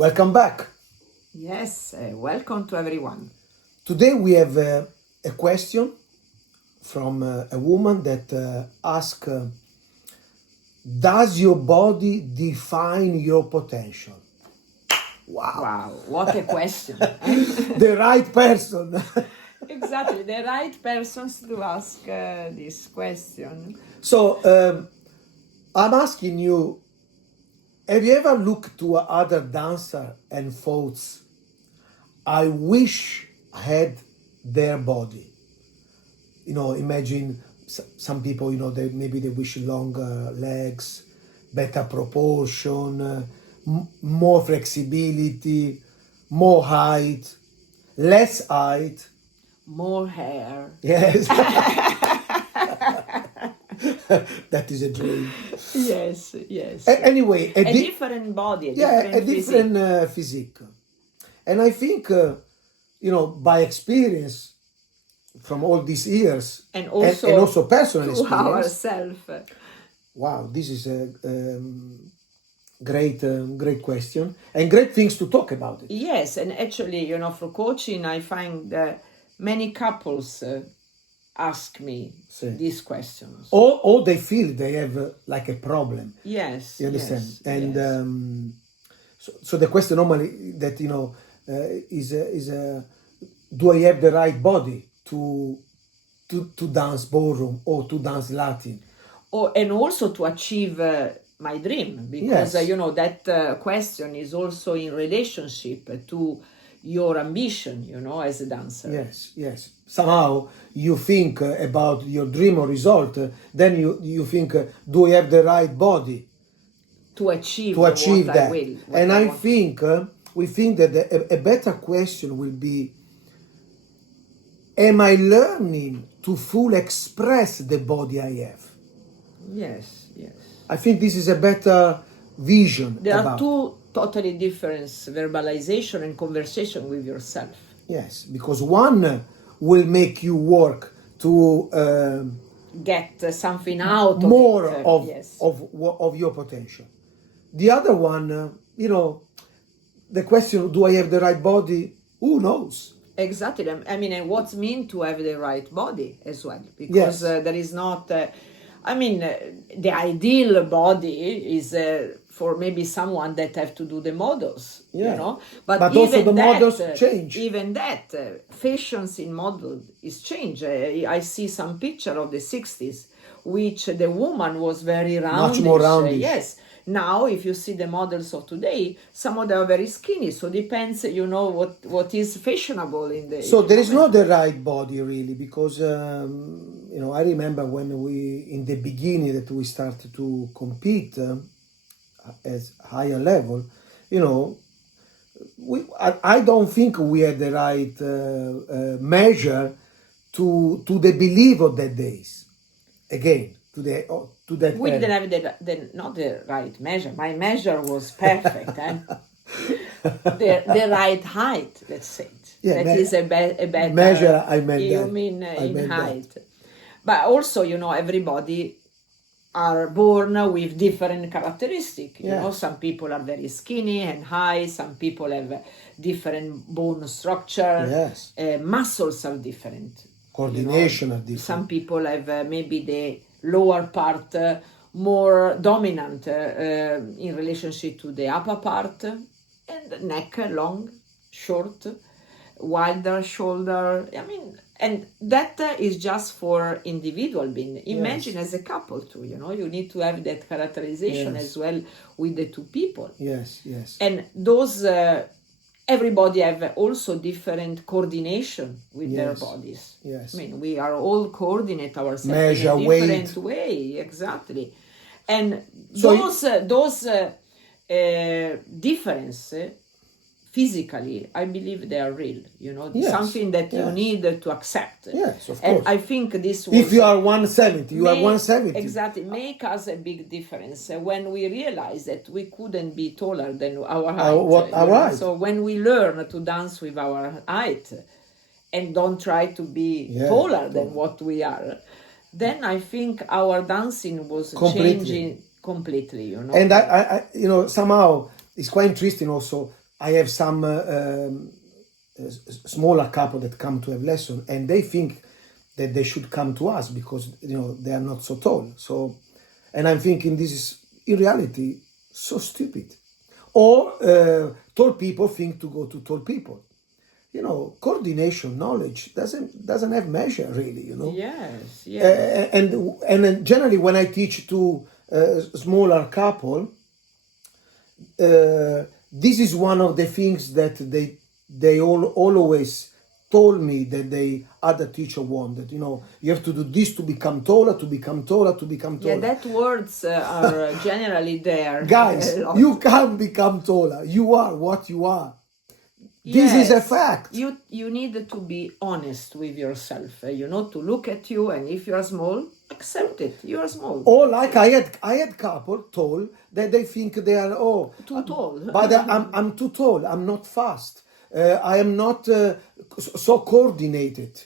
Welcome back. Yes, welcome to everyone. Today we have a question from a woman that asks, does your body define your potential? Wow, what a question. The right person. Exactly, the right persons to ask this question. So I'm asking you, have you ever looked to other dancer and thought, I wish I had their body? Imagine some people, maybe they wish longer legs, better proportion, more flexibility, more height, less height. More hair. Yes. That is a dream. Yes. Anyway, a different body, a different physique. And I think, by experience, from all these years, and also personal to experience, ourselves. Wow, this is a great question and great things to talk about it. Yes, and actually, for coaching, I find many couples ask me these questions. Or they feel they have like a problem. Yes, you understand? Yes, and yes. So the question normally that is do I have the right body to dance ballroom or to dance Latin? And also to achieve my dream, because yes. That question is also in relationship to your ambition, as a dancer. Yes. Somehow you think about your dream or result, then you think, do I have the right body to achieve what that? I will. And I think we think that a better question will be, am I learning to fully express the body I have? Yes. I think this is a better vision. There are two totally different verbalization and conversation with yourself. Yes, because one will make you work to get something out more of it. of your potential. The other one, the question, do I have the right body? Who knows? Exactly. I mean, and what's mean to have the right body as well? Because there is not... the ideal body is for maybe someone that have to do the models, But even also the models change. Even that, fashions in model is change. I see some picture of the 60s, which the woman was very roundish. Much more roundish. Yes. Now, if you see the models of today, some of them are very skinny. So depends, what is fashionable in the... So there is not the right body really, because I remember when we, in the beginning that we started to compete at higher level, I don't think we had the right measure to the belief of that days. Again, to that. We didn't have not the right measure. My measure was perfect. The right height, let's say. That is a better measure. I meant you that. mean in height. That. But also, everybody are born with different characteristics. Some people are very skinny and high. Some people have different bone structure. Yes. Muscles are different. Coordination are different. Some people have maybe the lower part more dominant in relationship to the upper part, and neck long, short, wider shoulder. And that is just for individual being. Imagine as a couple too, you need to have that characterization as well with the two people. Yes. And those, everybody have also different coordination with their bodies. Yes. We are all coordinate ourselves measure in a different way. Exactly. And those difference physically, I believe they are real. Something that you need to accept. Yes, of course. And I think this was... If you are 170, you are 170. Exactly. Make us a big difference when we realize that we couldn't be taller than our height. Height. So when we learn to dance with our height and don't try to be taller than what we are, then I think our dancing was changing completely. And I somehow it's quite interesting also I have some smaller couple that come to have lesson, and they think that they should come to us because they are not so tall. So, and I'm thinking this is in reality so stupid. Or tall people think to go to tall people. Coordination, knowledge doesn't have measure really. Yes, yes. And generally when I teach to smaller couple, this is one of the things that they all always told me that they other teacher wanted. You have to do this to become taller, to become taller, to become taller. Yeah, that words are generally there. Guys, you can't become taller. You are what you are. This is a fact. You need to be honest with yourself, to look at you, and if you are small, accept it. You are small. Or like I had couple tall that they think they are too tall. But I'm too tall. I'm not fast. I am not so coordinated.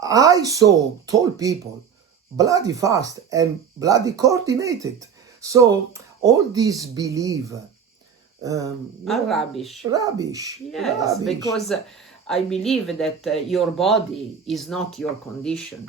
I saw tall people bloody fast and bloody coordinated. So all these belief are rubbish. Rubbish. Yes, rubbish. Because I believe that your body is not your condition.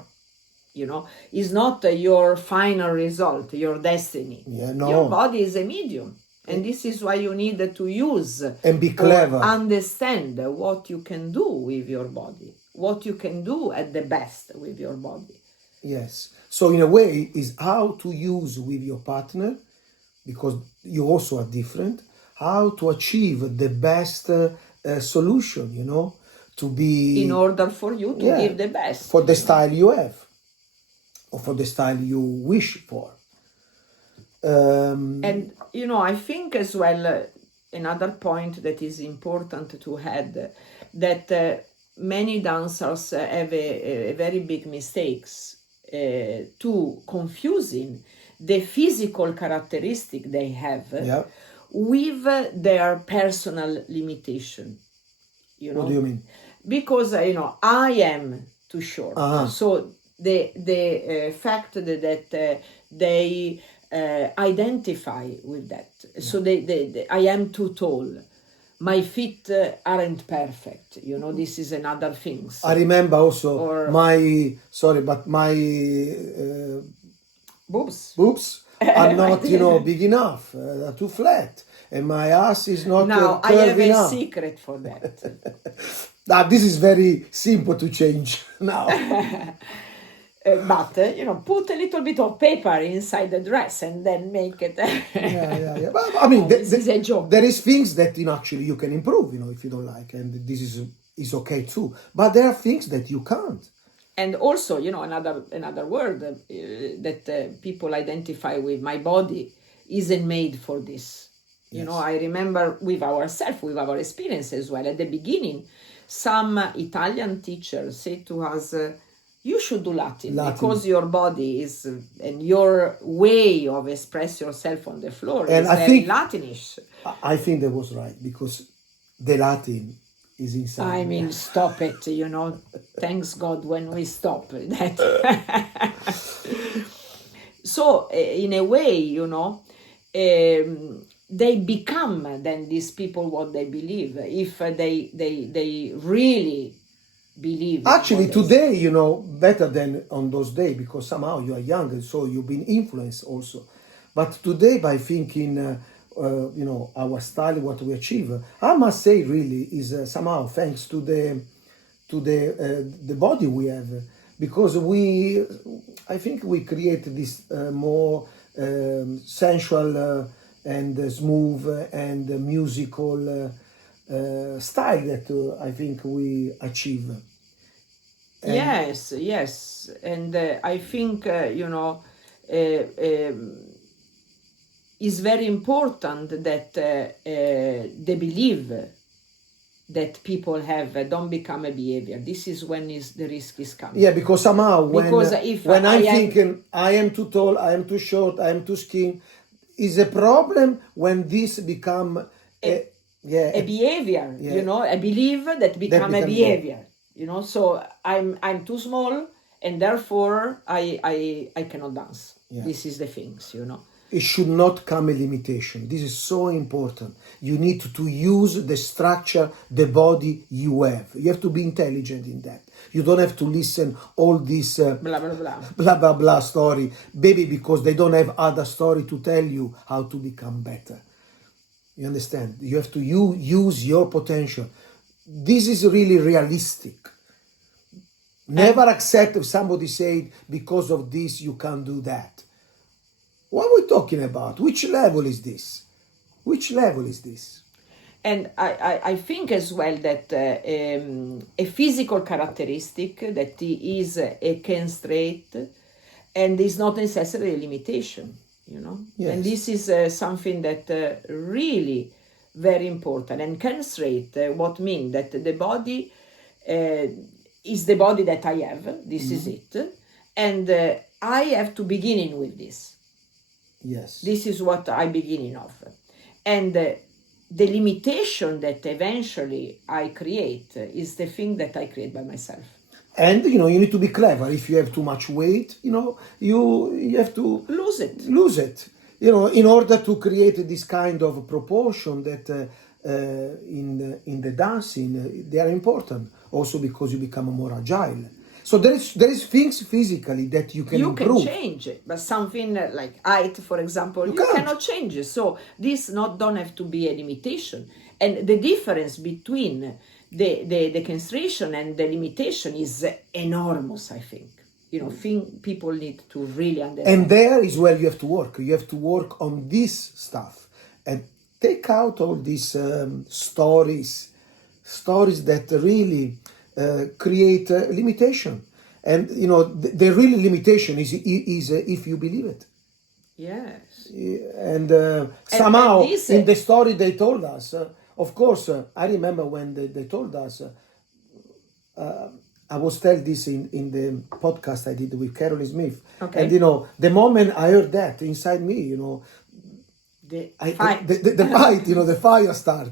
Is not your final result, your destiny. Yeah, no. Your body is a medium. And this is why you need to use and be clever. Understand what you can do with your body, what you can do at the best with your body. Yes. So in a way, is how to use with your partner, because you also are different, how to achieve the best solution, to be... In order for you to give the best. For the style you have, or for the style you wish for. And, I think as well, another point that is important to add, that many dancers have a very big mistakes to confusing the physical characteristic they have with their personal limitation. What do you mean? Because, I am too short. So the fact that they identify with that. So I am too tall. My feet aren't perfect. This is another thing. I remember also my boobs are not, big enough. They're too flat. And my ass is not Now, I have a secret for that. This is very simple to change now. But, put a little bit of paper inside the dress and then make it... yeah. But, I mean, this is a joke. There is things that, actually you can improve, if you don't like. And this is okay too. But there are things that you can't. And also, another word that people identify with, my body isn't made for this. Yes. I remember with ourselves, with our experience as well, at the beginning, some Italian teachers say to us, you should do Latin because your body is, and your way of express yourself on the floor is very Latinish. I think that was right, because the Latin is inside. I mean, stop it, Thanks God when we stop that. So, in a way, they become then these people what they believe, if they really believe. Actually, today, better than on those days, because somehow you are young, so you've been influenced also. But today, by thinking, our style, what we achieve, I must say, really, is somehow thanks to the body we have, because I think we create this more sensual and smooth and musical style that I think we achieve. Yes, and I think it's very important that the belief that people have don't become a behavior. This is when the risk is coming. Yeah, because somehow when I'm thinking I am too tall, I am too short, I am too skinny, is a problem when this become a behavior, a belief that become a behavior. So I'm too small and therefore I cannot dance. Yeah. This is the things, It should not come a limitation. This is so important. You need to use the structure, the body you have. You have to be intelligent in that. You don't have to listen all this Blah, blah, blah. blah blah blah story, baby, because they don't have other story to tell you how to become better. You understand? You have to use your potential. This is really realistic. Never accept if somebody said, because of this you can't do that. What are we talking about? Which level is this? Which level is this? And I think as well that a physical characteristic that is a constraint and is not necessarily a limitation, you know. Yes. And this is something that really very important. And constraint, what means that the body is the body that I have. This is it, and I have to begin in with this. Yes. This is what I beginning of, and the limitation that eventually I create is the thing that I create by myself. And you need to be clever. If you have too much weight, you have to Lose it. Lose it. In order to create this kind of proportion that in the dancing they are important. Also because you become more agile. So there is things physically that you can improve. You can change it, but something like height, for example, you cannot change it. So this don't have to be a limitation. And the difference between the constriction and the limitation is enormous, I think. People need to really understand. And there is where you have to work. You have to work on this stuff and take out all these stories that really create limitation. And the real limitation is if you believe it. Yes. And somehow in the story they told us, of course, I remember when they told us, I was telling this in the podcast I did with Carolyn Smith. Okay. And the moment I heard that inside me, the fight, the fire start,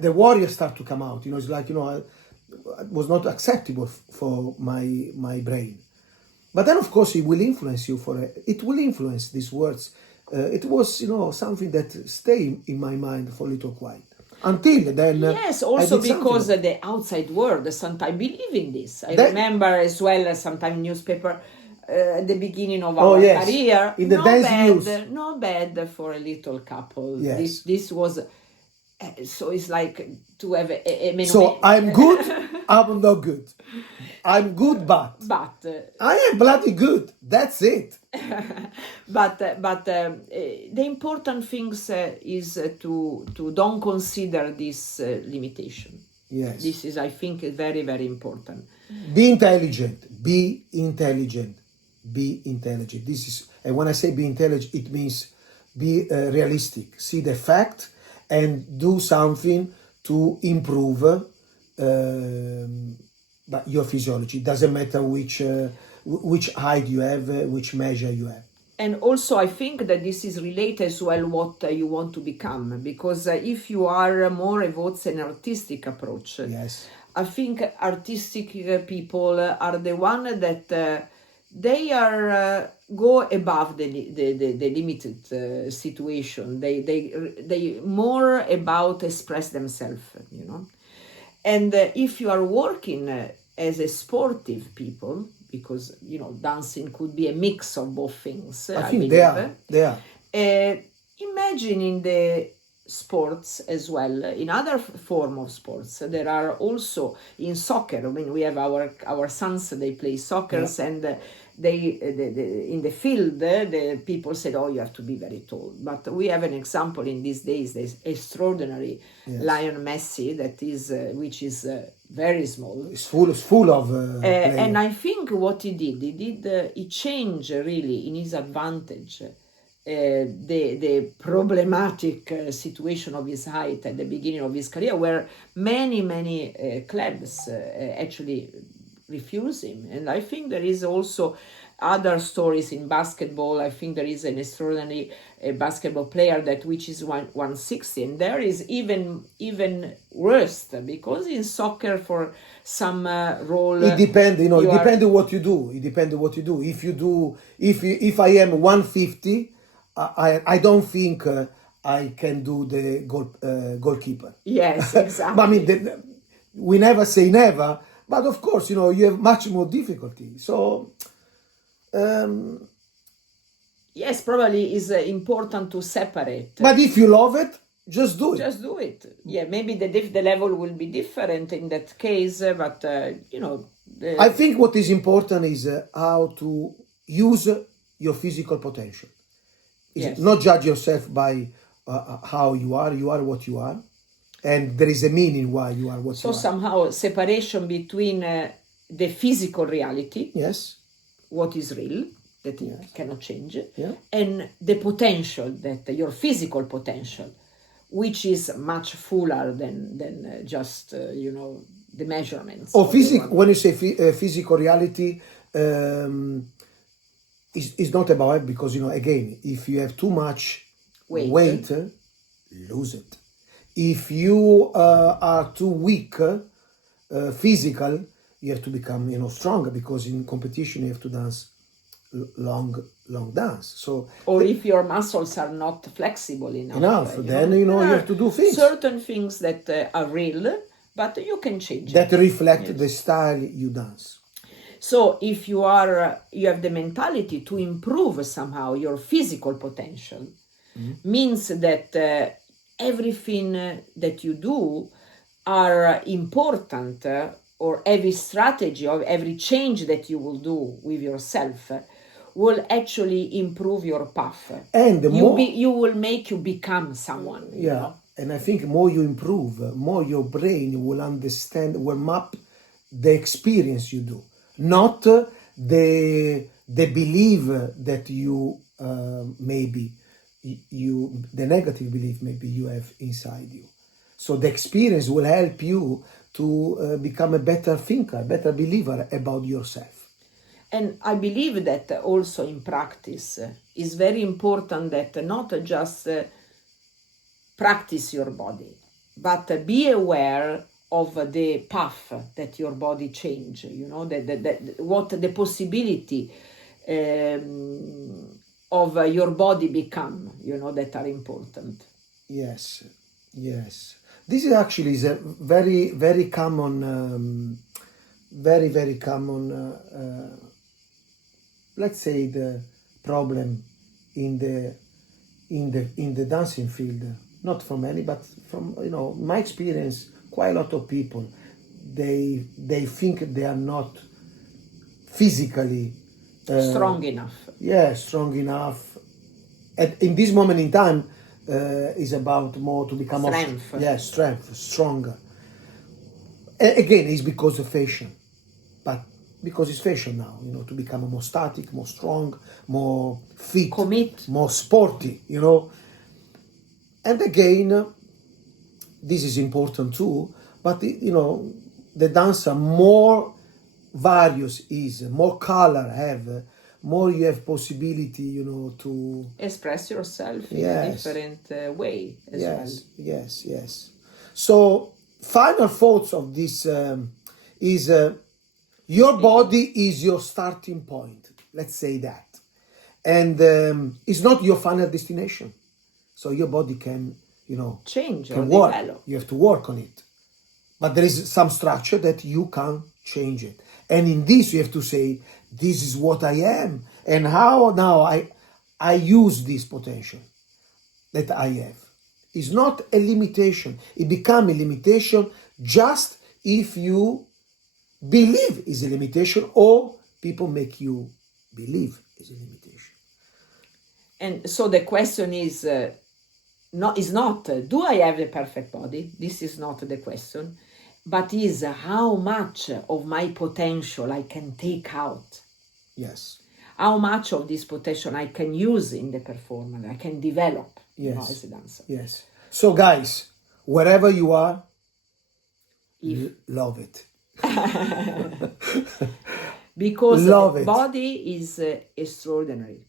the warrior start to come out. It's like, it was not acceptable for my brain. But then, of course, it will influence you it will influence these words. It was, something that stayed in my mind for a little while. Until then, yes, also because the outside world sometimes believe in this. I remember as well sometimes newspaper at the beginning of our career. In the dance news. No bad for a little couple. Yes. This was so it's like to have a so I'm good, I'm not good. I'm good, but I am bloody good. That's it. But the important things is to don't consider this limitation. Yes. This is, I think, very, very important. Be intelligent. Be intelligent. Be intelligent. This is, and when I say be intelligent, it means be realistic. See the fact and do something to improve but your physiology. It doesn't matter which height you have, which measure you have. And also I think that this is related as well what you want to become, because if you are more about an artistic approach, yes, I think artistic people are the one that they are go above the limited situation. They more about express themselves, And if you are working as a sportive people, because dancing could be a mix of both things. I think they are. Imagine in the sports as well, in other form of sports, there are also in soccer. I mean, we have our sons. They play soccer, and they in the field. The people said, "Oh, you have to be very tall." But we have an example in these days. There's extraordinary Lionel Messi that is, which is. Very small. It's full of. And I think what he changed really in his advantage the problematic situation of his height at the beginning of his career, where many clubs actually refuse him. And I think there is also other stories in basketball. I think there is an extraordinary basketball player which is 160, and there is even worse, because in soccer for some role it depends. It depends on what you do. If I am 150, I don't think I can do the goalkeeper. Yes, exactly. But I mean, we never say never, but of course, you know, you have much more difficulty. So, yes, probably is important to separate. but if you love it, just do it. Just do it. Yeah, maybe the level will be different in that case, but you know. I think what is important is how to use your physical potential. Yes. Not judge yourself by how you are. You are what you are, and there is a meaning why you are what So you are. somehow separation between the physical reality, Yes. what is real, that Yes. it cannot change, Yeah. and the potential, that your physical potential, which is much fuller than just you know, the measurements. Or of the physical. one. When you say physical reality, is not about it, because, you know, again, if you have too much weight, lose it. If you are too weak, physical, you have to become, you know, stronger, because in competition you have to dance long dance. So Or if your muscles are not flexible enough, then you know you have to do things certain things that are real, but you can change that it. reflect the style you dance. So if you have the mentality to improve somehow your physical potential, means that everything that you do are important, or every strategy or every change that you will do with yourself will actually improve your path. And the more you will make you become someone. yeah, You know? and I think more you improve, more your brain will understand, will map the experience you do, not the belief that you maybe you the negative belief maybe you have inside you. So the experience will help you to become a better thinker, better believer about yourself. And I believe that also in practice is very important that not just practice your body, but be aware of the path that your body change, you know, what the possibility of your body become, you know, that are important. Yes, yes. This is actually is a very, very common, very common, let's say, the problem in the dancing field. Not from any, but from, you know, my experience, quite a lot of people, they think they are not physically Strong enough. Yeah, strong enough. In this moment in time, is about more to become Strength. Strength, stronger. Again, it's because of fashion, but because it's fashion now, you know, to become more static, more strong, more fit, Commit. more sporty, you know. And again, this is important too, but you know, the dancer more various is, more color have, more you have possibility, you know, to Express yourself in a different way as well. Yes. So, final thoughts of this is your body is your starting point. Let's say that, and it's not your final destination. So your body can, you know, Change or can work. develop. You have to work on it, but there is some structure that you can change it. And in this, you have to say, this is what I am, and how now I use this potential that I have. It's not a limitation. It becomes a limitation just if you believe it's a limitation, or people make you believe it's a limitation. And so the question is not do I have a perfect body? This is not the question, but is how much of my potential I can take out. Yes. How much of this potential I can use in the performance, I can develop, you know, as a dancer. Yes. So guys, wherever you are, love it. Because love the it. body is extraordinary.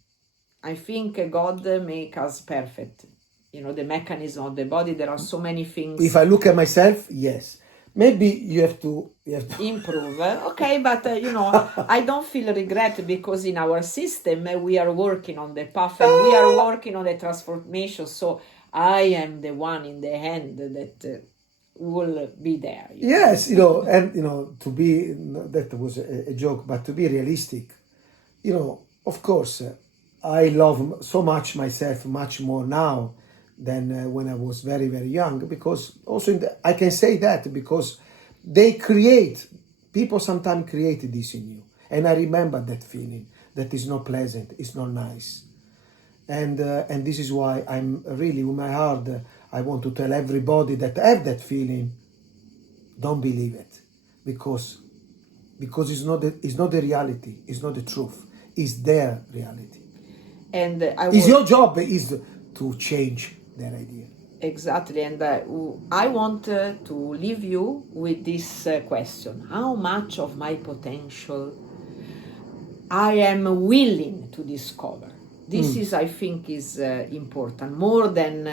I think God make us perfect. You know, the mechanism of the body, there are so many things. If I look at myself, yes. Maybe you have to improve. Okay, but I don't feel regret, because in our system we are working on the path and we are working on the transformation. So I am the one in the hand that will be there. Yes, and to be, that was a joke, but to be realistic, of course, I love so much myself, much more now than when I was very, very young, because also I can say that because people sometimes create this in you. And I remember that feeling that is not pleasant, it's not nice. And this is why I'm really, with my heart, I want to tell everybody that have that feeling, don't believe it, because it's not the reality, it's not the truth, it's their reality. And it's your job is to change their idea. Exactly, and I want to leave you with this question: how much of my potential I am willing to discover? This is, I think, is important, more than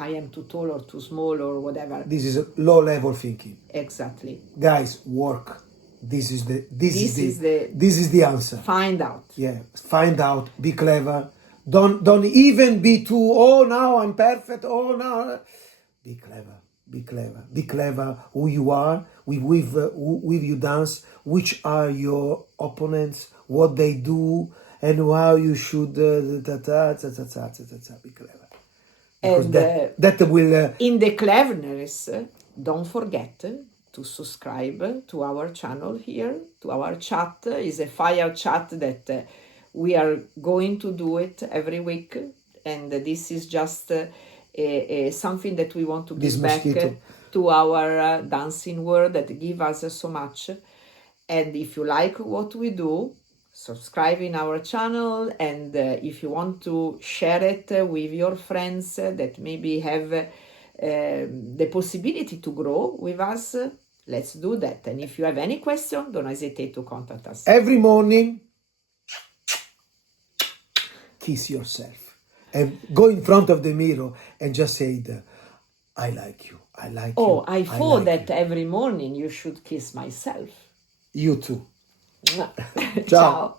I am too tall or too small or whatever. This is low level thinking. Exactly. Guys, work. This is the answer. Find out. Yeah, find out. Be clever. Don't even be too. Oh, now I'm perfect. Oh, now. Be clever. Be clever. Be clever. Who you are. With you dance. Which are your opponents? What they do, and how you should. Be clever. Because and that will. In the cleverness, don't forget to subscribe to our channel here, to our chat. Is a fire chat that we are going to do it every week, and this is just something that we want to give back to our dancing world that give us so much. And if you like what we do, subscribe in our channel, and if you want to share it with your friends that maybe have the possibility to grow with us, let's do that. And if you have any question, don't hesitate to contact us. Every morning, kiss yourself and go in front of the mirror and just say, I like you, I like you. Oh, I thought that every morning you should kiss myself. You too. Ciao.